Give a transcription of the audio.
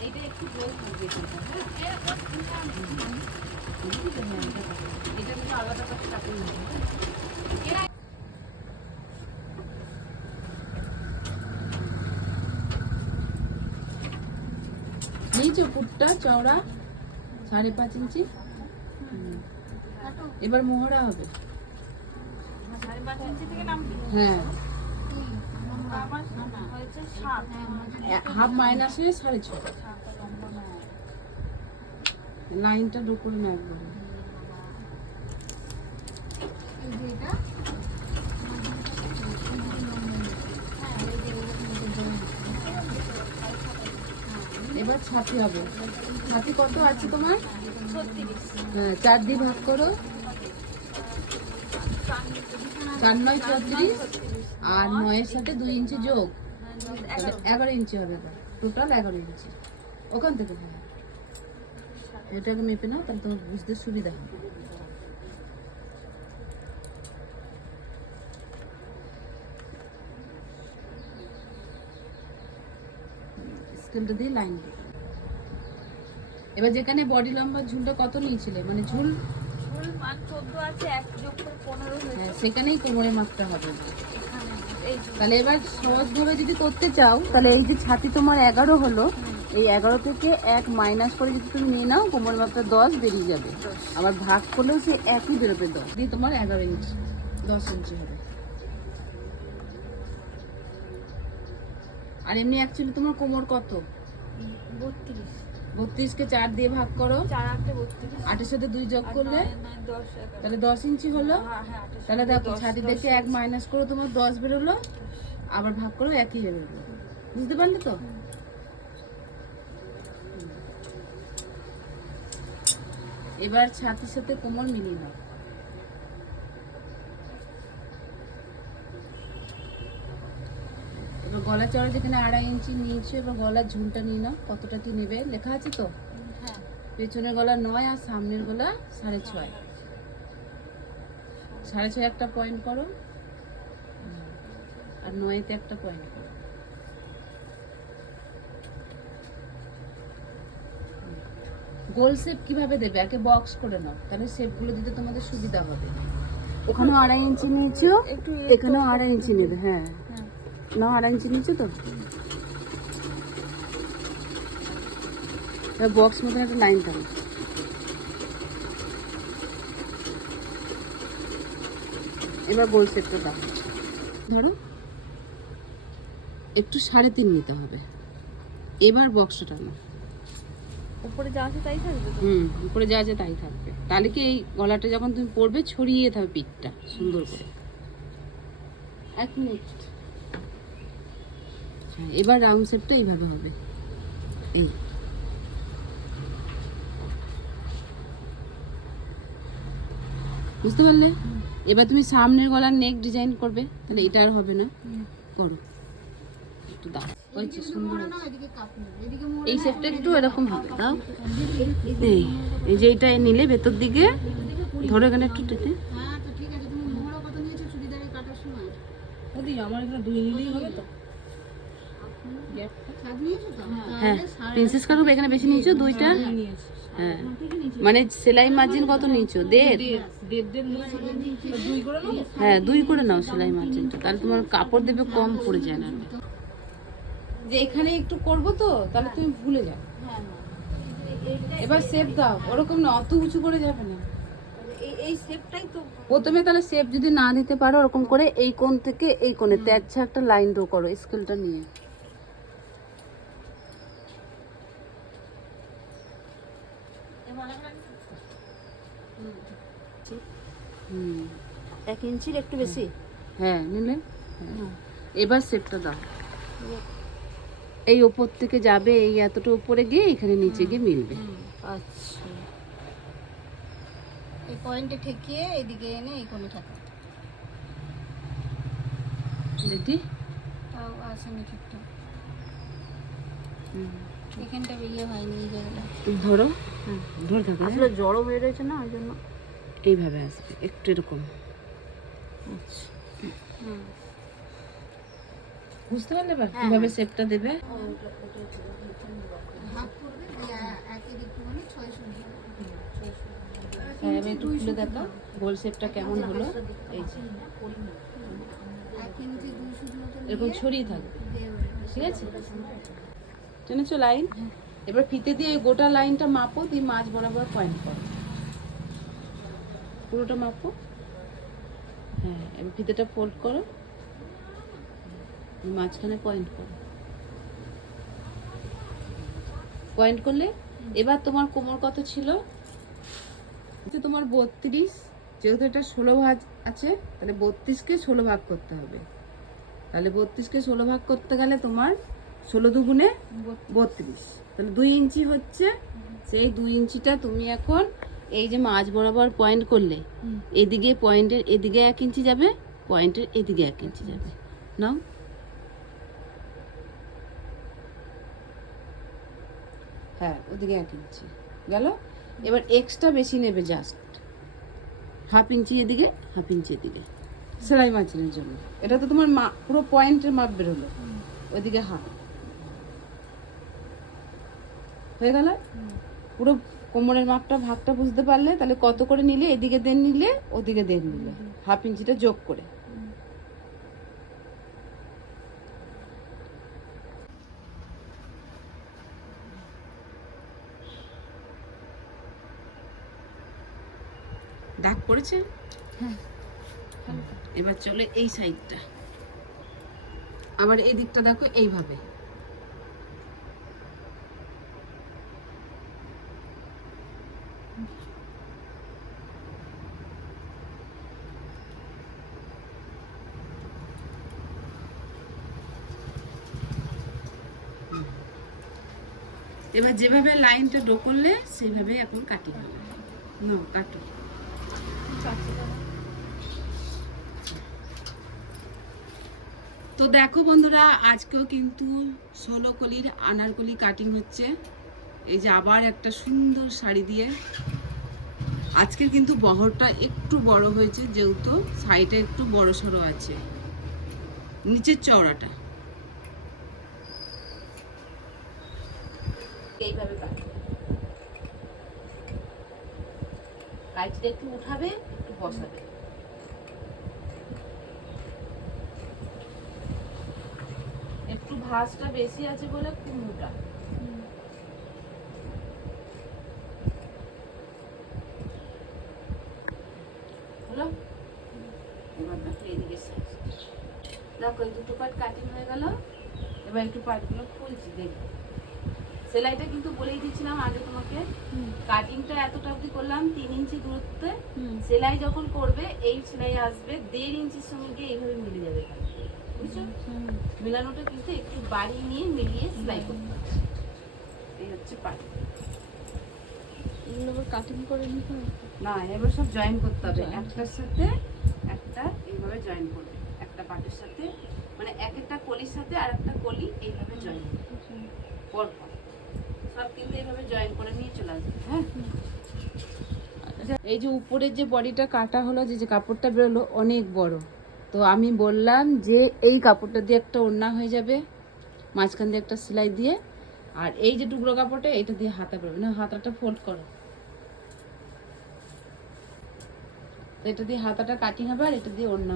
এইটা একটু জল থাকবে হ্যাঁ? বুঝলি তো? এটা কিন্তু আলাদা করে কাপড় নেবে? নিয়েছো ফুটটা চওড়া সাড়ে পাঁচ ইঞ্চি এবার মোহরা হবে হ্যাঁ হাফ মাইনাস হয়ে সাড়ে ছ লাইনটা করে না একবারে। এবার ছাতি হবে। ছাতি কত আছে তোমার? হ্যাঁ চার দিয়ে ভাগ করো। চার নয় ছত্রিশ। আর নয়ের সাথে দুই ইঞ্চি যোগ তাহলে এগারো ইঞ্চি হবে এবার। টোটাল এগারো ইঞ্চি। ওখান থেকে হ্যাঁ এটাকে মেপে নাও তাহলে তোমার বুঝতে সুবিধা হবে। স্কেলটা দিয়ে লাইন এবার যেখানে বডি লম্বা ঝুলটা কত নিয়েছিলে? মানে ঝুল? ঝুল মান চোদ্দ আছে এক যোগ পনেরো হ্যাঁ সেখানেই কোমরে মাপটা হবে। তাহলে এবার সহজভাবে যদি করতে চাও তাহলে এই যে ছাতি তোমার এগারো হলো এই এগারো থেকে এক মাইনাস করে যদি তুমি নিয়ে নাও কোমর মাপটা দশ বেরিয়ে যাবে। আবার ভাগ করলেও সে একই বেরোবে দশ। দিয়ে তোমার এগারো ইঞ্চি দশ ইঞ্চি হবে। আর এমনি অ্যাকচুয়ালি তোমার কোমর কত? বত্রিশ। বত্রিশকে চার দিয়ে ভাগ করো। আটের সাথে দুই যোগ করলে? তাহলে দশ ইঞ্চি হলো। হ্যাঁ হ্যাঁ তাহলে দেখো ছাতি দেখে থেকে এক মাইনাস করে তোমার দশ বেরোলো। আবার ভাগ করো একই বেরোলো বুঝতে পারলে তো? এবার ছাতির সাথে কোমর মিলিয়ে নাও। গলা চড়া যেখানে আড়াই ইঞ্চি নিয়েছো এবার গলার ঝুলটা নিয়ে নাও কতটা কি নেবে? লেখা আছে তো? হ্যাঁ। পেছনের গলা নয় আর সামনের গলা সাড়ে ছয়। সাড়ে ছয় একটা পয়েন্ট করো। আর নয়তে একটা পয়েন্ট করো। গোল শেপ কীভাবে দেবে? একে বক্স করে নাও তাহলে শেপগুলো দিতে তোমাদের সুবিধা হবে। ওখানেও আড়াই ইঞ্চি নিয়েছো একটু এখানেও আড়াই ইঞ্চি নেবে হ্যাঁ। না আড়াই ইঞ্চি নিয়েছো তো। বক্স মতন একটা লাইন থাকবে। এবার গোল সেটটা দাও ধরো একটু সাড়ে তিন নিতে হবে। এবার বক্সটা টানো। উপরে যা আছে তাই থাকবে হুম উপরে যা আছে তাই থাকবে। তাহলে কি এই গলাটা যখন তুমি পরবে ছড়িয়ে যেতে হবে পিঠটা সুন্দর করে। এক মিনিট। এবার রাউন্ড শেপটা এইভাবে হবে। এই। বুঝতে পারলে? এবার তুমি সামনের গলার নেক ডিজাইন করবে তাহলে এটা আর হবে না। করো। একটু দাও। হয়েছে সুন্দর এই শেপটা একটু এরকম হবে দাও। এই এই যে এটা নিলে ভেতর দিকে ধরো এখানে একটু টেটে আমার এখানে দুই নিলেই হবে তো? হ্যাঁ প্রিন্সেস এখানে বেশি নিয়েছো, দুইটা? হ্যাঁ। মানে সেলাই মার্জিন কত নিয়েছো? দেড়? হ্যাঁ দুই করে নাও সেলাই মার্জিনটা। তাহলে তোমার কাপড় দেবে কম পড়ে যায় না। যে এখানে একটু করব তো, তাহলে তুমি ভুলে যাও। এবার শেপ দাও। ওরকম না, অত উঁচু করে যাবে না। এই শেপটাই তো প্রথমে তাহলে শেপ যদি না দিতে পারো, ওরকম করে এই কোণ থেকে এই কোণে তেরছা একটা লাইন ড্র করো স্কেলটা নিয়ে। এক ইঞ্চির একটু বেশি? হ্যাঁ নিলে। হ্যাঁ। এবার শেপটা দাও। এই ওপর থেকে যাবে এই এতটা উপরে গিয়ে এখানে নিচে গিয়ে মিলবে। আচ্ছা। এই পয়েন্টে ঠেকিয়ে এদিকে এনে এই কোণে ঠেকা দেখি। তাও আসেনি ঠিকঠাক। এখানটা ইয়ে হয়নি এই জায়গাটা। তুমি ধরো। হ্যাঁ ধরে থাকো। হ্যাঁ। আসলে জড়ো হয়ে রয়েছে না ওই জন্য? এইভাবে আসবে একটু এরকম। আচ্ছা। বুঝতে পারলে বা হ্যাঁ, হ্যাঁ। কীভাবে শেপটা দেবে? হ্যাঁ একটু গোল শেপটা কেমন হলো? এই ছড়িয়ে ঠিক আছে? লাইন হ্যাঁ। এবার ফিতে দিয়ে গোটা লাইনটা মাপো দিয়ে মাছ বরাবর পয়েন্ট করো। পুরোটা মাপো। হ্যাঁ এবার ফিতেটা ফোল্ড করো। মাঝখানে পয়েন্ট করো। পয়েন্ট করলে এবার তোমার কোমর কত ছিল? তোমার বত্রিশ, যেহেতু এটা ষোলো ভাগ আছে, তাহলে বত্রিশকে ষোলো ভাগ করতে হবে। তাহলে বত্রিশকে ষোলো ভাগ করতে গেলে তোমার ষোলো দুগুণে বত্রিশ। তাহলে দুই ইঞ্চি হচ্ছে, সেই দুই ইঞ্চিটা তুমি এখন এই যে মাছ বরাবর পয়েন্ট করলে এদিকে পয়েন্টের এদিকে এক ইঞ্চি যাবে পয়েন্টের এদিকে এক ইঞ্চি যাবে। নাও। হ্যাঁ ওদিকে এক ইঞ্চি। গেল? এবার এক্সট্রা বেশি নেবে জাস্ট হাফ ইঞ্চি এদিকে হাফ ইঞ্চি এদিকে। সেলাই মাচিনের জন্য। এটা তো তোমার মা পুরো পয়েন্টের মাপ বেরোলো। ওইদিকে হাফ হয়ে গেল? পুরো কোমরের মাপটা ভাগটা বুঝতে পারলে তাহলে কত করে নিলে? এদিকে দেন নিলে ওদিকে দেন নিলে। হাফ ইঞ্চিটা যোগ করে। দাগ পড়েছে? হ্যাঁ। এবার চলে এই সাইডটা। আবার এই দিকটা দেখো এইভাবে। এবার যেভাবে লাইনটা ডো করলে সেইভাবে এখন কাটি হবে। না কাটো। তো দেখো বন্ধুরা, আজকেও কিন্তু ষোলো কলির আনারকলি কাটিং হচ্ছে। এই যে আবার একটা সুন্দর শাড়ি দিয়ে। আজকের কিন্তু বহরটা একটু বড় হয়েছে, যেহেতু শাড়িটা একটু বড় সড়ো আছে। নিচের চওড়াটা। এইভাবে কাটবে কাইচিটা একটু উঠাবে, একটু বসাবে। একটু ভাঁজটা বেশি আছে বলে এবার দেখো এই দুটো পার্ট কাটিং হয়ে গেল। এবার একটু পার্টগুলো খুলছি দেখো সেলাইটা কিন্তু বলেই দিচ্ছিলাম আগে তোমাকে। কাটিংটা এতটা অবধি করলাম তিন ইঞ্চি দূরত্বে। সেলাই যখন করবে এই সেলাই আসবে দেড় ইঞ্চির সঙ্গে গিয়ে এইভাবে মিলে যাবে। বুঝছ? মেলানোটা কিন্তু একটু বাড়িয়ে নিয়ে মিলিয়ে সেলাই করতে হবে। এই হচ্ছে পাটি এগুলো কাটিং করে নিতে না এবার সব জয়েন করতে হবে। একটার সাথে একটা এইভাবে জয়েন করবে। একটা পাটের সাথে মানে এক একটা কলির সাথে আর একটা কলি এইভাবে জয়েন পর পর হ্যাঁ। এই যে উপরের যে বডিটা কাটা হলো, যে যে কাপড়টা বেরোলো, অনেক বড়। তো আমি বললাম যে এই কাপড়টা দিয়ে একটা ওড়না হয়ে যাবে, মাঝখান দিয়ে একটা সেলাই দিয়ে, আর এই যে টুকরো কাপড়টা, এটা দিয়ে হাতা পড়বে না, হাতাটা ফোল্ড করো। তো এটা দিয়ে হাতাটা কাটিং হবে আর এটা দিয়ে ওড়না